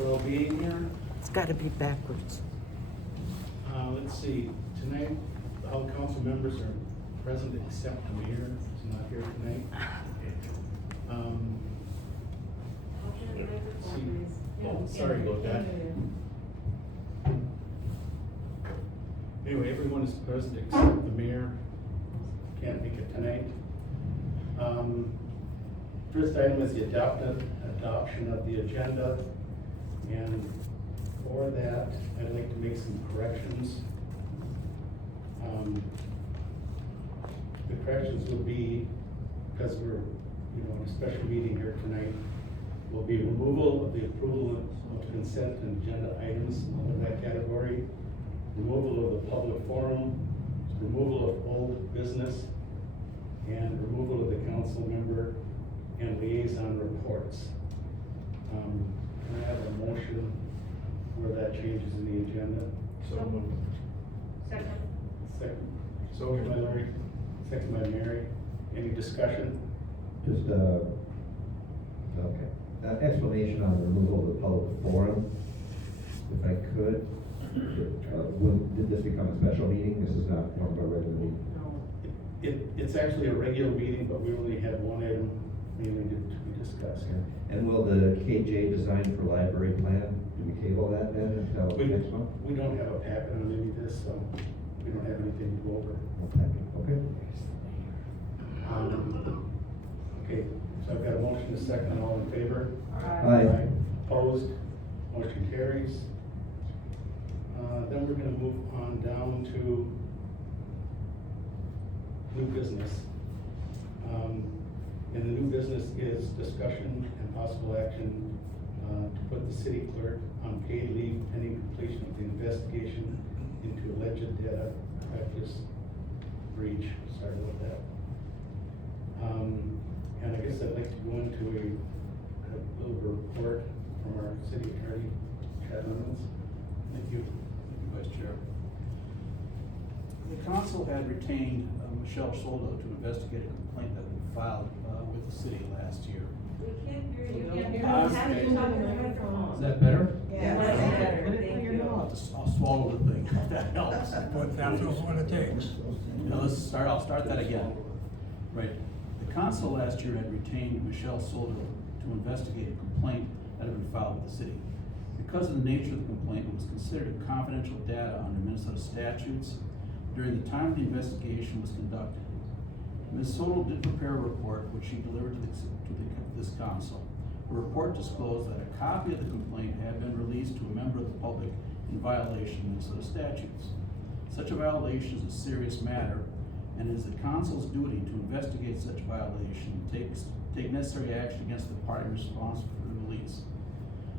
for all being here. It's gotta be backwards. Let's see, tonight, all council members are present except the mayor, who's not here tonight. Let's see. Oh, sorry about that. Anyway, everyone is present except the mayor, can't make it tonight. First item is the adoption of the agenda, and for that, I'd like to make some corrections. The corrections will be, because we're, in a special meeting here tonight, will be removal of the approval of consent and agenda items under that category, removal of the public forum, removal of old business, and removal of the council member and liaison reports. Can I have a motion where that changes in the agenda? So moved. Second. So by Larry, second by Mary. Any discussion? Just, explanation on the removal of the public forum, if I could. Did this become a special meeting? This is not one of our regular meetings. It's actually a regular meeting, but we only have one item mainly to be discussed here. And will the KJ design for library plan, do we table that then until next month? We don't have a packet on any of this, so we don't have anything to go over. Okay. Okay, so I've got a motion, a second, all in favor? Aye. Opposed? Motion carries. Then we're gonna move on down to new business. And the new business is discussion and possible action to put the city clerk on paid leave pending completion of the investigation into alleged data practice breach. Sorry about that. And I guess I'd like to go into a little report from our city attorney, Chad Lemons. Thank you, Vice Chair. The council had retained Michelle Soldo to investigate a complaint that we filed with the city last year. We can't hear you. Okay. Have to talk in the microphone. Is that better? Yeah, that's better. Thank you. I'll swallow the thing, that helps. But that's what it takes. Now I'll start that again. Right, the council last year had retained Michelle Soldo to investigate a complaint that had been filed with the city. Because of the nature of the complaint, it was considered confidential data under Minnesota statutes during the time the investigation was conducted. Ms. Soldo did prepare a report which she delivered to this council. The report disclosed that a copy of the complaint had been released to a member of the public in violation of Minnesota statutes. Such a violation is a serious matter, and it is the council's duty to investigate such violation and take necessary action against the party responsible for the release.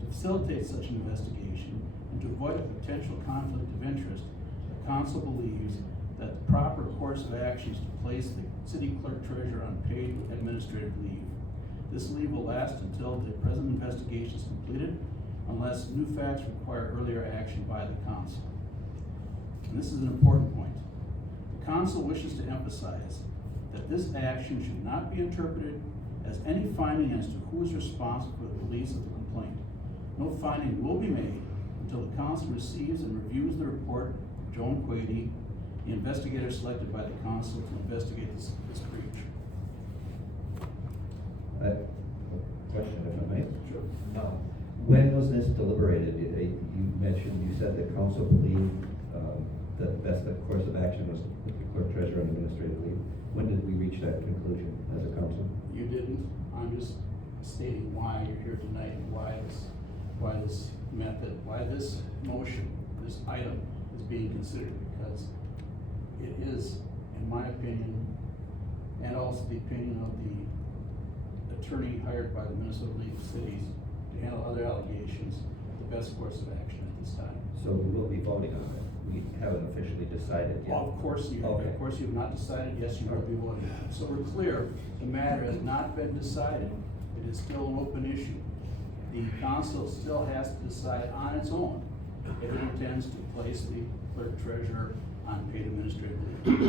To facilitate such an investigation and to avoid a potential conflict of interest, the council believes that the proper course of action is to place the city clerk treasurer on paid administrative leave. This leave will last until the present investigation is completed, unless new facts require earlier action by the council. And this is an important point. The council wishes to emphasize that this action should not be interpreted as any finding as to who is responsible for the release of the complaint. No finding will be made until the council receives and reviews the report of Joan Quady, the investigator selected by the council to investigate this breach. Question, if I may? Sure. When was this deliberated? You said the council believed that the best course of action was to put the clerk treasurer on administrative leave. When did we reach that conclusion as a council? You didn't. I'm just stating why you're here tonight, and why this method, why this motion, this item is being considered, because it is, in my opinion, and also the opinion of the attorney hired by the Minnesota League of Cities to handle other allegations, the best course of action at this time. So we will be voting on it. We haven't officially decided yet. Well, of course you have not decided. Yes, you will be voting. So we're clear, the matter has not been decided. It is still an open issue. The council still has to decide on its own if it intends to place the clerk treasurer on paid administrative leave.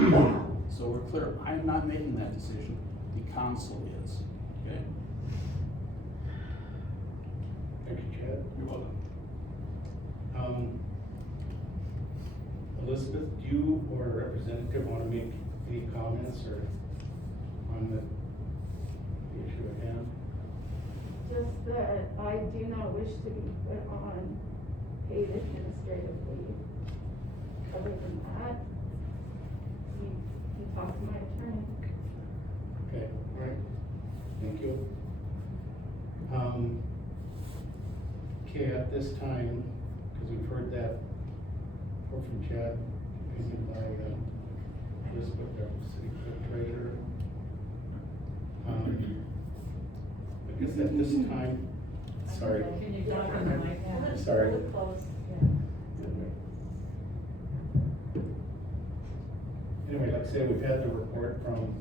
So we're clear. I'm not making that decision. The council is, okay? Thank you, Chad. You're welcome. Elizabeth, do you or a representative want to make any comments or on the issue at hand? Just that I do not wish to be put on paid administrative leave. Other than that, you talk to my attorney. Okay, all right, thank you. Okay, at this time, because we've heard that report from Chad, opinion by Elizabeth, our city clerk treasurer. I guess at this time, sorry. Can you talk on the mic? Sorry. Look close, yeah. Anyway, like I said, we've had the report from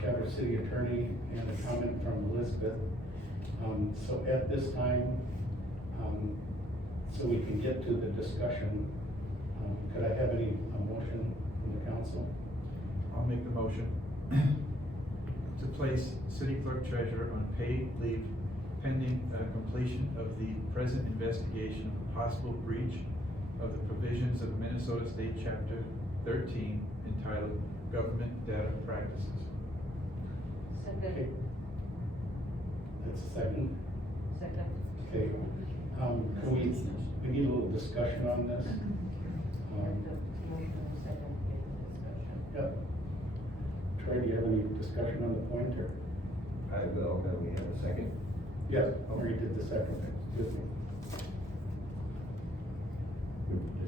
Chad, our city attorney, and a comment from Elizabeth. So at this time, so we can get to the discussion, could I have any motion from the council? I'll make the motion to place city clerk treasurer on paid leave pending completion of the present investigation of a possible breach of the provisions of Minnesota State Chapter 13 entitled Government Data Practices. Okay. Second, That's a second. second. Okay, can we need a little discussion on this? Yep. Troy, do you have any discussion on the point, or? I will, then we have a second. Yeah, Mary did the second, excuse me.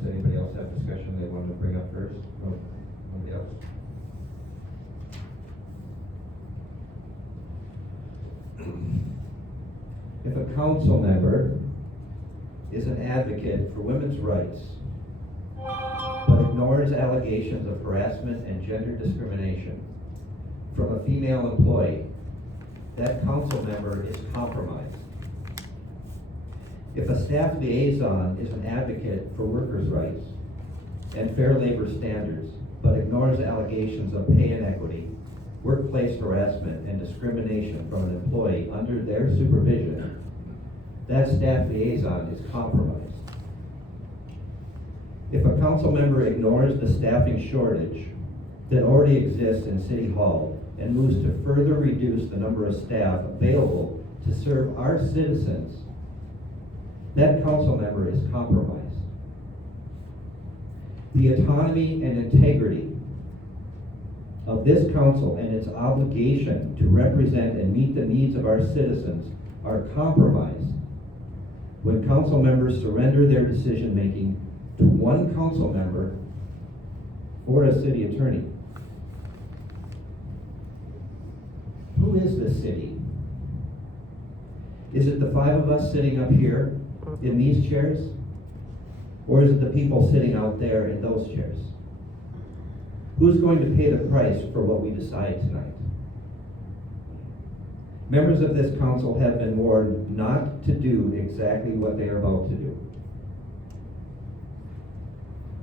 Does anybody else have discussion they want to bring up first? No, nobody else? If a council member is an advocate for women's rights, but ignores allegations of harassment and gender discrimination from a female employee, that council member is compromised. If a staff liaison is an advocate for workers' rights and fair labor standards, but ignores allegations of pay inequity, workplace harassment, and discrimination from an employee under their supervision, that staff liaison is compromised. If a council member ignores the staffing shortage that already exists in City Hall and moves to further reduce the number of staff available to serve our citizens, that council member is compromised. The autonomy and integrity of this council and its obligation to represent and meet the needs of our citizens are compromised when council members surrender their decision-making to one council member or a city attorney. Who is this city? Is it the five of us sitting up here in these chairs? Or is it the people sitting out there in those chairs? Who's going to pay the price for what we decide tonight? Members of this council have been warned not to do exactly what they are about to do.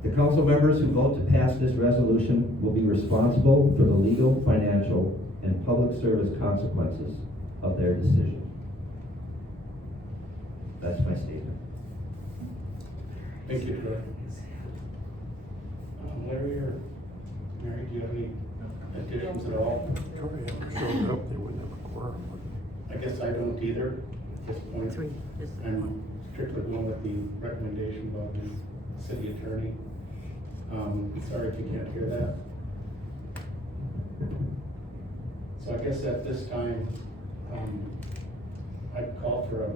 The council members who vote to pass this resolution will be responsible for the legal, financial, and public service consequences of their decision. That's my statement. Thank you, Troy. Larry or Mary, do you have any additions at all? Showed up, they wouldn't have a quorum. I guess I don't either at this point. Three is the I'm one. strictly going with the recommendation by the city attorney. Sorry if you can't hear that. So I guess at this time, I'd call for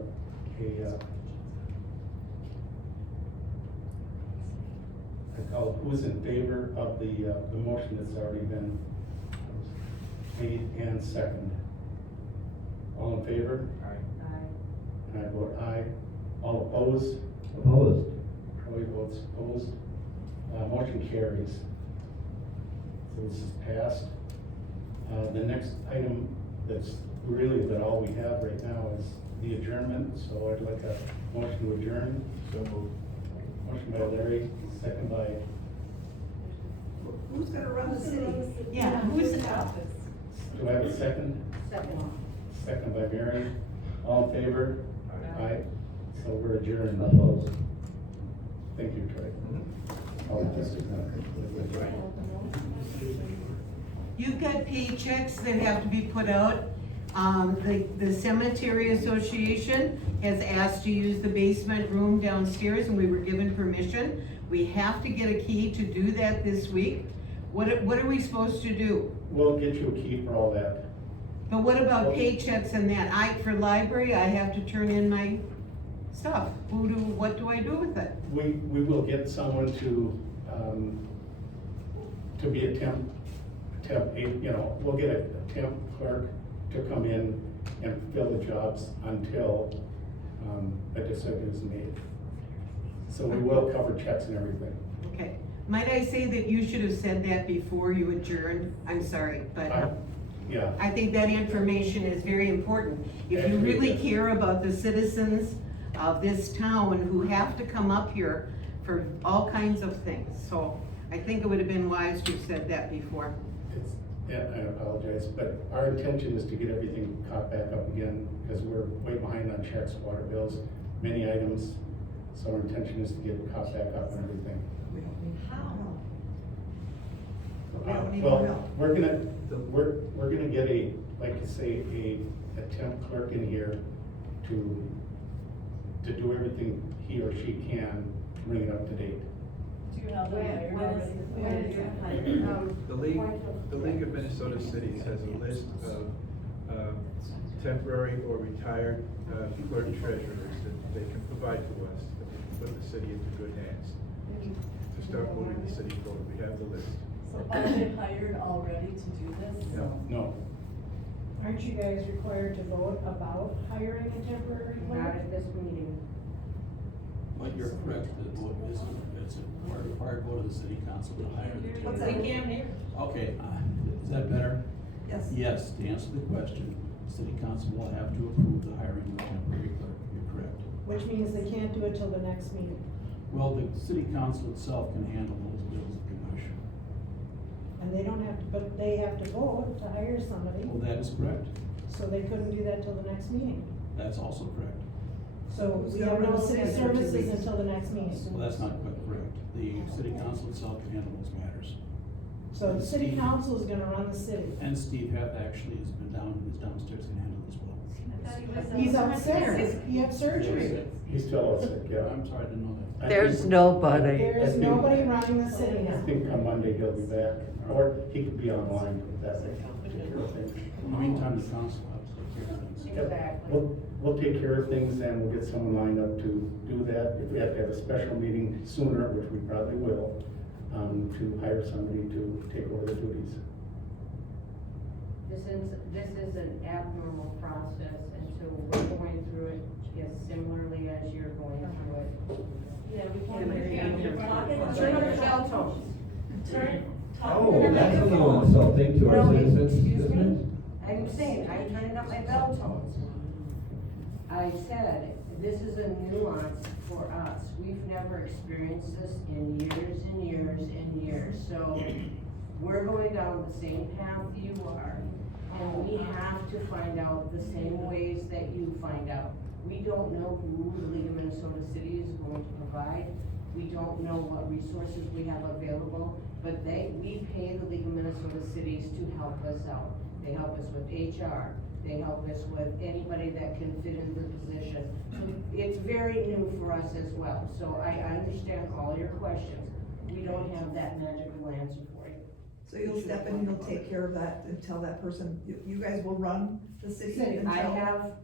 who's in favor of the motion that's already been made and seconded? All in favor? And I vote aye. All opposed? Opposed? Troy votes opposed. Motion carries. So this is passed. The next item that's really that all we have right now is the adjournment, so I'd like a motion to adjourn. So moved. Motion by Larry, second by, Who's gonna run the city? Yeah, who's the office? do I have a second? Second. Second by Mary. All in favor? Aye. Aye. So we're adjourned. Opposed? Thank you, Troy. Oh, this is not- You've got paychecks that have to be put out. The Cemetery Association has asked to use the basement room downstairs, and we were given permission. We have to get a key to do that this week. What are we supposed to do? We'll get you a key for all that. But what about paychecks and that? For library, I have to turn in my stuff. What do I do with it? We will get someone to be a temp, we'll get a temp clerk to come in and fill the jobs until, a decision is made. So we will cover checks and everything. Okay. Might I say that you should have said that before you adjourned? I'm sorry, but Yeah, I think that information is very important. If you really care about the citizens of this town who have to come up here for all kinds of things. So I think it would have been wise to have said that before. I apologize, but our intention is to get everything caught back up again, because we're way behind on checks, water bills, many items. So our intention is to get caught back up on everything. Well, we're gonna get like you say, a temp clerk in here to do everything he or she can, to bring it up to date. Do you have them hired already? The League of Minnesota Cities has a list of temporary or retired clerk treasurers that they can provide to us, that we can put the city into good hands to start moving the city forward. We have the list. So are they hired already to do this? No, Aren't you guys required to vote about hiring a temporary Not clerk? at this meeting. But you're correct, that it's a required vote of the city council to hire the What's temporary. that? We can't hear. Okay, is that better? Yes. Yes, to answer the question, city council will have to approve the hiring of a temporary clerk, you're correct. Which means they can't do it till the next meeting. Well, the city council itself can handle those bills if they wish. And they don't have to, but they have to vote to hire somebody, Well, that is correct, so they couldn't do that till the next meeting. that's also correct. So we have no city services until the next meeting. Well, that's not quite correct, the city council itself can handle those matters. So the city council is gonna run the city. And Steve Hath actually has been downstairs and handled as well. He's upstairs, he had surgery. he's still out sick, yeah. I'm sorry, I didn't know that. I There's think- nobody. There is nobody running the city I now. think come Monday he'll be back, or he could be online with that particular thing. In the meantime, the council has to take care of things. Yep. We'll take care of things and we'll get someone lined up to do that. If we have to have a special meeting sooner, which we probably will, to hire somebody to take over the duties. This is an abnormal process, and so we're going through it as similarly as you're going through it. Yeah, we can't hear you. You're talking. Turn up the bell tones. Oh, that's a little insulting to our No, citizens, excuse me? isn't I'm saying, I'm turning up my bell tones. I said, this is a nuance for us. We've never experienced this in years and years and years. So we're going down the same path you are, and we have to find out the same ways that you find out. We don't know who the League of Minnesota Cities is going to provide. We don't know what resources we have available, but we pay the League of Minnesota Cities to help us out. They help us with HR, they help us with anybody that can fit in the position. So it's very new for us as well, so I understand all your questions. We don't have that magical answer for you. So you'll step in and you'll take care of that until that person, you guys will run the city until?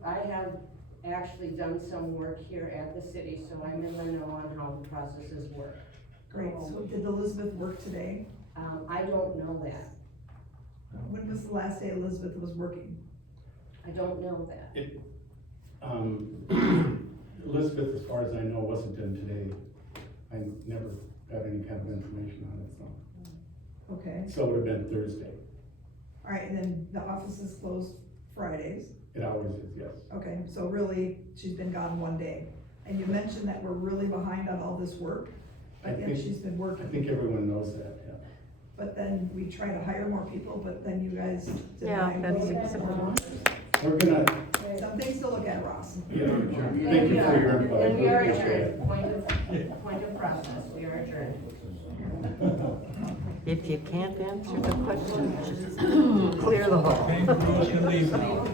I have actually done some work here at the city, so I'm in the know on how the processes work. Great, so did Elizabeth work today? I don't know that. When was the last day Elizabeth was working? I don't know that. Elizabeth, as far as I know, wasn't in today. I never got any kind of information on it, so. Okay, So it would have been Thursday. all right, and then the office is closed Fridays. It always is, yes. Okay, so really, she's been gone one day. And you mentioned that we're really behind on all this work, I but yet think- she's been I working. think everyone knows that, yeah. But then we try to hire more people, but then you guys Yeah, deny. that's Vote acceptable. that down. We're gonna, Some things to look at, Ross. Yeah, sure. And Thank we you for are- your input. I And we are appreciate it. adjourned, point of process, we are adjourned. If you can't answer the question, just clear the hall. Okay, you can leave now.